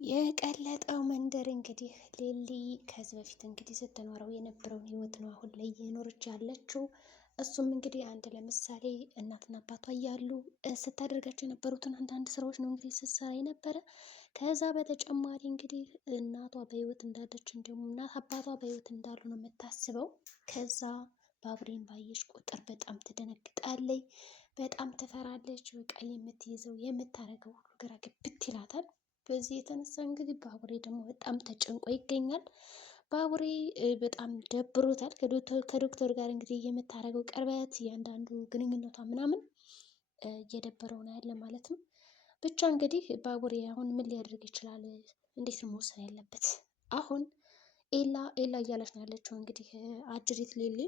የቀለጠው መንደር እንግዲህ ሊሊ ከዚህ በፊት እንግዲህ ስትኖረው የነበረውን ህይወት ነው አሁን ላይ እየኖረች ያለችው። እሱም እንግዲህ አንድ ለምሳሌ እናትና አባቷ እያሉ ስታደርጋቸው የነበሩትን አንዳንድ ስራዎች ነው እንግዲህ ስትሰራ የነበረ። ከዛ በተጨማሪ እንግዲህ እናቷ በህይወት እንዳለች እንዲሁም እናት አባቷ በህይወት እንዳሉ ነው የምታስበው። ከዛ ባቡሬን ባየች ቁጥር በጣም ትደነግጣለች፣ በጣም ትፈራለች። በቃ የምትይዘው የምታደርገው ሁሉ ግራ ግብት ይላታል። በዚህ የተነሳ እንግዲህ ባቡሬ ደግሞ በጣም ተጨንቆ ይገኛል። ባቡሬ በጣም ደብሮታል። ከዶክተር ጋር እንግዲህ የምታደርገው ቅርበት እያንዳንዱ ግንኙነቷ ምናምን እየደበረው ነው ያለ ማለት ነው። ብቻ እንግዲህ ባቡሬ አሁን ምን ሊያደርግ ይችላል? እንዴት ነው መወሰን ያለበት? አሁን ኤላ እያለች ነው ያለችው እንግዲህ አጅሪት ሊሊ።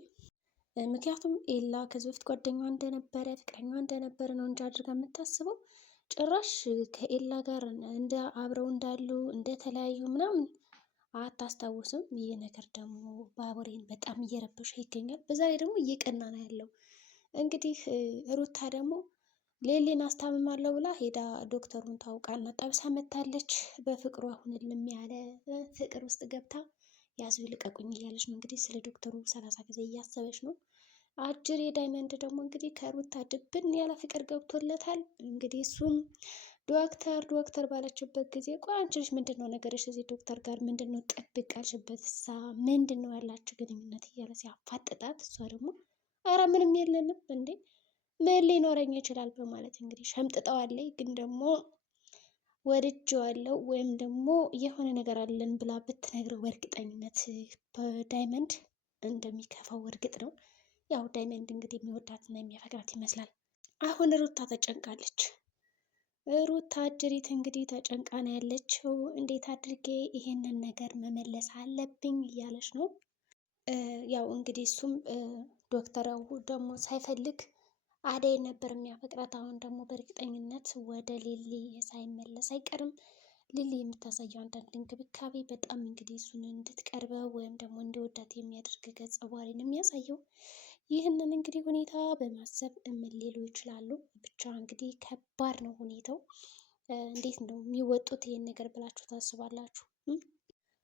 ምክንያቱም ኤላ ከዚህ በፊት ጓደኛዋ እንደነበረ ፍቅረኛዋ እንደነበረ ነው እንጂ አድርጋ የምታስበው ጭራሽ ከኤላ ጋር እንደ አብረው እንዳሉ እንደተለያዩ ምናምን አታስታውስም። ይህ ነገር ደግሞ ባቡሬን በጣም እየረበሸ ይገኛል። በዛ ላይ ደግሞ እየቀና ነው ያለው። እንግዲህ ሩታ ደግሞ ሌሊን አስታምማለሁ ብላ ሄዳ ዶክተሩን ታውቃና ጠብሳ መታለች። በፍቅሩ አሁን ልም ያለ ፍቅር ውስጥ ገብታ ያዙ ይልቀቁኝ እያለች ነው እንግዲህ ስለ ዶክተሩ 30 ጊዜ እያሰበች ነው። አጅሬ ዳይመንድ ደግሞ እንግዲህ ከሩታ ድብን ያለ ፍቅር ገብቶለታል። እንግዲህ እሱም ዶክተር ባለችበት ጊዜ ቆይ አንቺ ልጅ ምንድን ነው ነገርሽ? እዚህ ዶክተር ጋር ምንድን ነው ጥብቅ ያልሽበት? ምንድን ነው ያላችሁ ግንኙነት እያለ ሲያፋጥጣት፣ እሷ ደግሞ አረ ምንም የለንም እንዴ ምን ሊኖረኝ ይችላል በማለት እንግዲህ ሸምጥጠዋለይ። ግን ደግሞ ወድጄዋለሁ ወይም ደግሞ የሆነ ነገር አለን ብላ ብትነግረው በእርግጠኝነት በዳይመንድ እንደሚከፋው እርግጥ ነው። ያው ዳይመንድ እንግዲህ የሚወዳትና የሚያፈቅራት ይመስላል። አሁን ሩታ ተጨንቃለች። ሩታ አጅሪት እንግዲህ ተጨንቃ ነው ያለችው። እንዴት አድርጌ ይሄንን ነገር መመለስ አለብኝ እያለች ነው። ያው እንግዲህ እሱም ዶክተራው ደግሞ ሳይፈልግ አደይ ነበር የሚያፈቅራት። አሁን ደግሞ በእርግጠኝነት ወደ ሊሊ ሳይመለስ አይቀርም። ሊሊ የምታሳየው አንዳንድ እንክብካቤ በጣም እንግዲህ እሱን እንድትቀርበው ወይም ደግሞ እንዲወዳት የሚያደርግ ገጸ ባህሪ ነው የሚያሳየው። ይህንን እንግዲህ ሁኔታ በማሰብ ምን ሊሉ ይችላሉ? ብቻ እንግዲህ ከባድ ነው ሁኔታው። እንዴት ነው የሚወጡት ይህን ነገር ብላችሁ ታስባላችሁ?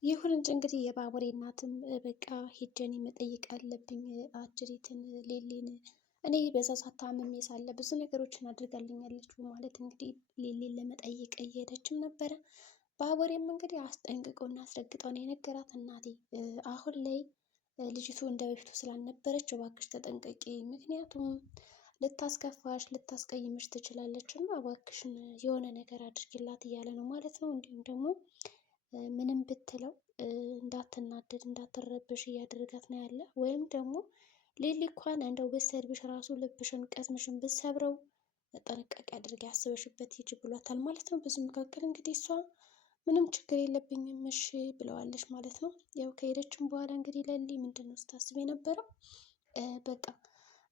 ይሁን እንጂ እንግዲህ የባቡሬ እናትም በቃ ሂደን መጠየቅ አለብኝ አጅሪትን ሊሊን፣ እኔ በዛ ሳታምሜ ሳለ ብዙ ነገሮችን አድርጋልኛለች በማለት እንግዲህ ሊሊን ለመጠየቅ እየሄደችም ነበረ። ባቡሬም እንግዲህ አስጠንቅቆና አስረግጠው ነው የነገራት። እናቴ አሁን ላይ ልጅቱ እንደ በፊቱ ስላልነበረች እባክሽ ተጠንቀቂ፣ ምክንያቱም ልታስከፋሽ ልታስቀይምሽ ትችላለች እና እባክሽን የሆነ ነገር አድርጊላት እያለ ነው ማለት ነው። እንዲሁም ደግሞ ምንም ብትለው እንዳትናደድ እንዳትረብሽ እያደረጋት ነው ያለ። ወይም ደግሞ ሌሊ እንኳን እንደው ብትሰድብሽ ራሱ ልብሽን ቀስምሽን ብትሰብረው ጥንቃቄ አድርጊ አስበሽበት ሂጂ ብሏታል ማለት ነው። በዚህ መካከል እንግዲህ እሷ ምንም ችግር የለብኝም እሺ ብለዋለች ማለት ነው። ያው ከሄደችም በኋላ እንግዲህ ሌሊ ምንድን ነው ስታስብ የነበረው በቃ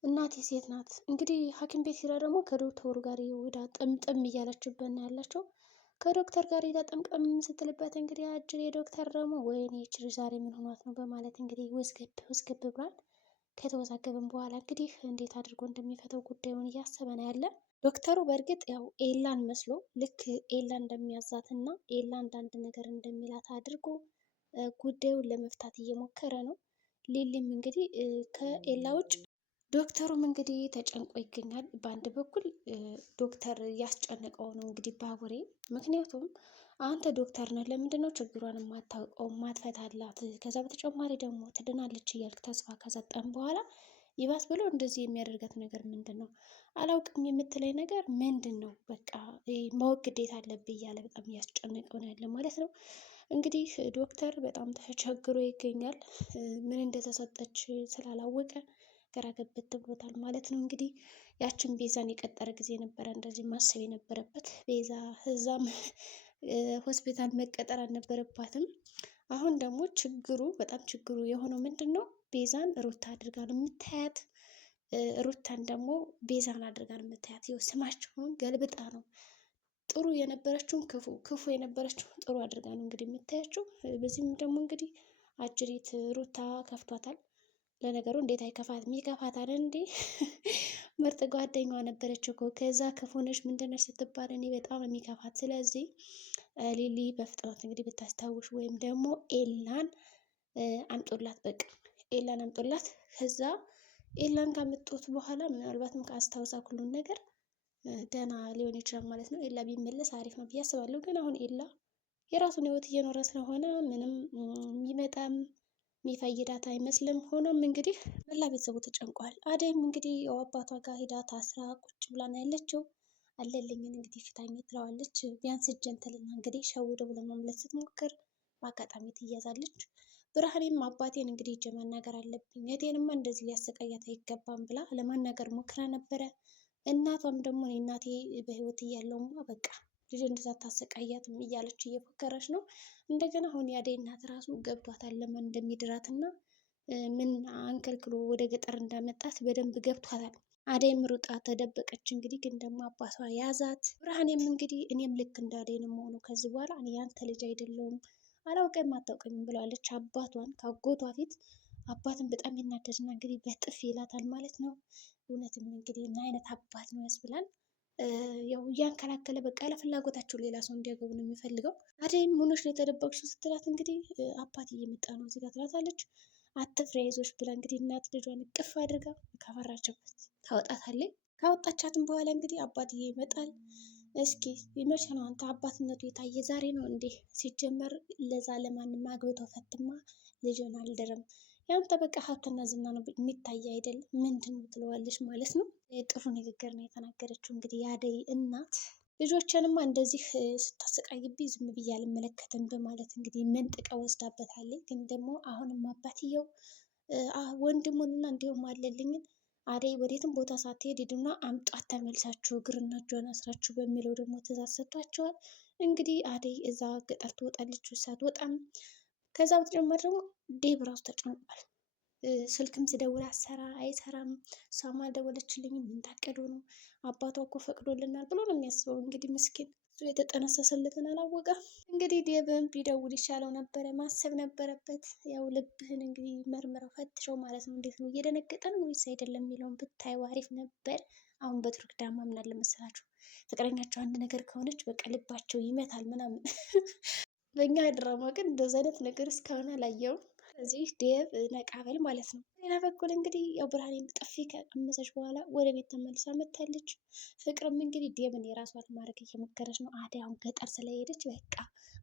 እናቴ ሴት ናት እንግዲህ ሐኪም ቤት ሄዳ ደግሞ ከዶክተሩ ጋር ወዳ ጥምጥም እያለችበት ነው ያላቸው። ከዶክተር ጋር ሄዳ ጥምጥም ስትልበት እንግዲህ አጅሬ ዶክተር ደግሞ ወይኔ ይችል ዛሬ ምን ሆኗት ነው በማለት እንግዲህ ውዝግብ ብሏል። ከተወዛገበም በኋላ እንግዲህ እንዴት አድርጎ እንደሚፈተው ጉዳዩን እያሰበ ነው ያለ። ዶክተሩ በእርግጥ ያው ኤላን መስሎ ልክ ኤላ እንደሚያዛት እና ኤላ አንዳንድ ነገር እንደሚላት አድርጎ ጉዳዩን ለመፍታት እየሞከረ ነው። ሊሊም እንግዲህ ከኤላ ውጭ ዶክተሩም እንግዲህ ተጨንቆ ይገኛል። በአንድ በኩል ዶክተር እያስጨነቀው ነው እንግዲህ ባቡሬ። ምክንያቱም አንተ ዶክተር ነህ፣ ለምንድን ነው ችግሯን የማታውቀው ማትፈታላት? ከዛ በተጨማሪ ደግሞ ትድናለች እያልክ ተስፋ ከሰጠን በኋላ ይባስ ብሎ እንደዚህ የሚያደርጋት ነገር ምንድን ነው? አላውቅም የምትለኝ ነገር ምንድን ነው? በቃ ማወቅ ግዴታ አለብህ እያለ በጣም እያስጨነቀው ነው ያለ ማለት ነው። እንግዲህ ዶክተር በጣም ተቸግሮ ይገኛል። ምን እንደተሰጠች ስላላወቀ ግራ ገብት ብሎታል ማለት ነው። እንግዲህ ያችን ቤዛን የቀጠረ ጊዜ ነበረ እንደዚህ ማሰብ የነበረበት። ቤዛ እዛም ሆስፒታል መቀጠር አልነበረባትም። አሁን ደግሞ በጣም ችግሩ የሆነው ምንድን ነው? ቤዛን ሩታ አድርጋ ነው የምታያት። ሩታን ደግሞ ቤዛን አድርጋ ነው የምታያት። ይኸው ስማቸውን ገልብጣ ነው ጥሩ የነበረችውን ክፉ የነበረችውን ጥሩ አድርጋ ነው እንግዲህ የምታያቸው። በዚህም ደግሞ እንግዲህ አጅሪት ሩታ ከፍቷታል። ለነገሩ እንዴት አይከፋትም? ይከፋታል እንዴ? ምርጥ ጓደኛዋ ነበረች እኮ። ከዛ ክፉ ነሽ ምንድን ነሽ ስትባል እኔ በጣም የሚከፋት። ስለዚህ ሊሊ በፍጥነት እንግዲህ ብታስታውሽ ወይም ደግሞ ኤላን አምጦላት፣ በቃ ኤላን አምጦላት። ከዛ ኤላን ካመጡት በኋላ ምናልባትም ከአስታውሳ ሁሉን ነገር ደህና ሊሆን ይችላል ማለት ነው። ኤላ ቢመለስ አሪፍ ነው ብዬ አስባለሁ። ግን አሁን ኤላ የራሱን ህይወት እየኖረ ስለሆነ ምንም የሚመጣም የሚፈይዳት አይመስልም። ሆኖም እንግዲህ መላ ቤተሰቡ ተጨንቋል። አደይም እንግዲህ ያው አባቷ ጋር ሂዳ ታስራ ቁጭ ብላ ነው ያለችው። አለልኝን እንግዲህ ፊታኝ ትለዋለች። ቢያንስ እጅን ትልና እንግዲህ ሸውደው ለማምለጥ ስትሞክር በአጋጣሚ ትያዛለች። ብርሃኔም አባቴን እንግዲህ እጅ ማናገር አለብኝ፣ እህቴንማ እንደዚህ ሊያሰቃያት አይገባም ብላ ለማናገር ሞክራ ነበረ። እናቷም ደግሞ እኔ እናቴ በህይወት እያለውማ በቃ ልጅ እንደዛ ታሰቃያትም እያለች እየፎከረች ነው። እንደገና አሁን የአደይ እናት ራሱ ገብቷታል ለማን እንደሚድራት እና ምን አንከልክሎ ወደ ገጠር እንዳመጣት በደንብ ገብቷታል። አደይም ሩጣ ተደበቀች። እንግዲህ ግን ደግሞ አባቷ ያዛት። ብርሃኔም እንግዲህ እኔም ልክ እንደ አደይ ነው የምሆነው፣ ከዚህ በኋላ እኔ ያንተ ልጅ አይደለሁም፣ አላውቅም አታውቅም ብለዋለች አባቷን ካጎቷ ፊት። አባትን በጣም ይናደድና እንግዲህ በጥፊ ይላታል ማለት ነው። እውነትም እንግዲህ ምን አይነት አባት ነው ያስብላል። ያው እያንከላከለ በቃ ለፍላጎታቸው ሌላ ሰው እንዲያገቡ ነው የሚፈልገው። አደይም ሆኖች ነው የተደበቅሽው ስትላት እንግዲህ አባት እየመጣ ነው እዚህ ጋር ትላታለች። አትፍሪ አይዞሽ ብላ እንግዲህ እናት ልጇን እቅፍ አድርጋ ከፈራችበት ታወጣታለች። ካወጣቻትም በኋላ እንግዲህ አባትዬ ይመጣል። እስኪ መቼ ነው አንተ አባትነቱ የታየ? ዛሬ ነው እንዴ? ሲጀመር ለዛ ለማንም አግብቶ ፈትማ ልጅን አልድርም፣ ያንተ በቃ ሀብትና ዝና ነው የሚታይ አይደለም ምንድን ነው ትለዋለች ማለት ነው። ጥሩ ንግግር ነው የተናገረችው እንግዲህ የአደይ እናት። ልጆችንማ እንደዚህ ስታሰቃይብኝ ዝም ብዬ አልመለከትም በማለት እንግዲህ መንጥቀ ወስዳበታለች። ግን ደግሞ አሁንም አባትየው ወንድሙንና እንዲሁም አለልኝን አደይ ወዴትም ቦታ ሳትሄድ ሂዱና አምጧት ተመልሳችሁ እግርና እጇን አስራችሁ በሚለው ደግሞ ትእዛዝ ሰጥቷቸዋል። እንግዲህ አደይ እዛ ገጠር ትወጣለች ሳትወጣም። ከዛ በተጨማሪ ደግሞ ዴብ ራሱ ተጨንቋል። ስልክም ስደውል አይሰራም፣ እሷም አልደወለችልኝም፣ ምን ታቀዱ ነው? አባቷ እኮ ፈቅዶልናል ብሎ ነው የሚያስበው። እንግዲህ ምስኪን እሱ የተጠነሰሰለትን አላወቀም። እንግዲህ ዴብም ቢደውል ይሻለው ነበረ፣ ማሰብ ነበረበት። ያው ልብህን እንግዲህ መርምረው ፈትሸው ማለት ነው። እንዴት ነው እየደነገጠ ነው ወይስ አይደለም የሚለውን ብታዩ አሪፍ ነበር። አሁን በቱርክ ዳማ ምን አለ መሰላችሁ፣ ፍቅረኛቸው አንድ ነገር ከሆነች በቃ ልባቸው ይመታል ምናምን። በእኛ ድራማ ግን እንደዚህ አይነት ነገር እስካሁን አላየውም። ስለዚህ ዴብ ነቃበል ማለት ነው። ሌላ በኩል እንግዲህ ያው ብርሃኔን ጥፊ ከቀመሰች በኋላ ወደ ቤት ተመልሳ መታለች። ፍቅርም እንግዲህ ዴብን የራሷ ማድረግ እየሞከረች ነው። አደይ አሁን ገጠር ስለሄደች በቃ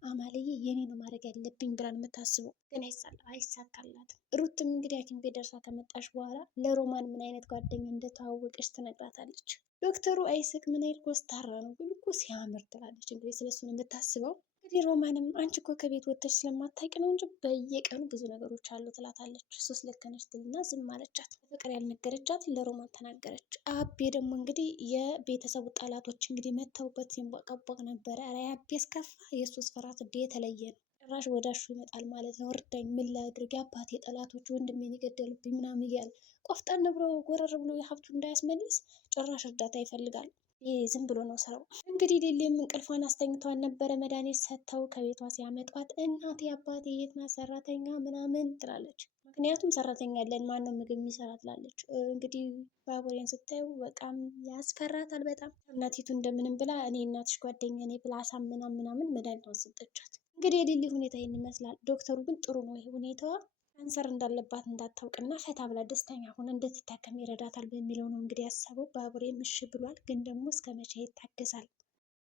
አማልዬ የኔ ነው ማድረግ ያለብኝ ብላን የምታስበው ግን አይሳካላትም። ሩትም እንግዲህ ሐኪም ቤት ደርሳ ከመጣች በኋላ ለሮማን ምን አይነት ጓደኛ እንደተዋወቀች ትነግራታለች። ዶክተሩ አይስቅ ምን አይነት ኮስታራ ነው ግን እኮ ሲያምር ትላለች። እንግዲህ ስለሱ ነው የምታስበው። እንግዲህ ሮማንም አንቺ እኮ ከቤት ወጥተሽ ስለማታውቂ ነው እንጂ በየቀኑ ብዙ ነገሮች አሉ ትላታለች። እሱስ ልክ ነች ትልና ዝም አለቻት። ፍቅር ያልነገረቻት ለሮማን ተናገረች። አቤ ደግሞ እንግዲህ የቤተሰቡ ጠላቶች እንግዲህ መተውበት ሲንቧቀቧቅ ነበረ። ኧረ አቤ እስከፋ የእሱስ ፍርሃት የተለየ ነው። ጭራሽ ወዳሹ ይመጣል ማለት ነው። እርዳኝ፣ ምን ላድርግ፣ አባቴ ጠላቶች ወንድሜን የገደሉብኝ ምናምን እያለ ቆፍጠን ብሎ ጎረር ብሎ የሀብቱ እንዳያስመልስ ጭራሽ እርዳታ ይፈልጋል። ይህ ዝም ብሎ ነው ስራው። እንግዲህ ሊሊም እንቅልፏን አስተኝቷን ነበረ። መድኃኒት ሰጥተው ከቤቷ ሲያመጧት እናቴ አባቴ የት ናት ሰራተኛ ምናምን ትላለች። ምክንያቱም ሰራተኛ ያለን ማነው ምግብ የሚሰራ ትላለች። እንግዲህ ባቡሬን ስታዩ በጣም ያስፈራታል በጣም። እናቲቱ እንደምንም ብላ እኔ እናትሽ ጓደኛ ነኝ ብላ አሳምና ምናምን መድኃኒቷን ሰጠቻት። እንግዲህ የሊሊ ሁኔታ ይህን ይመስላል። ዶክተሩ ግን ጥሩ ነው ይሄ ሁኔታዋ ካንሰር እንዳለባት እንዳታውቅና ፈታ ብላ ደስተኛ ሆነ እንድትታከም ይረዳታል በሚለው ነው እንግዲህ ያሰበው። ባቡሬም እሺ ብሏል። ግን ደግሞ እስከ መቼ ይታገሳል?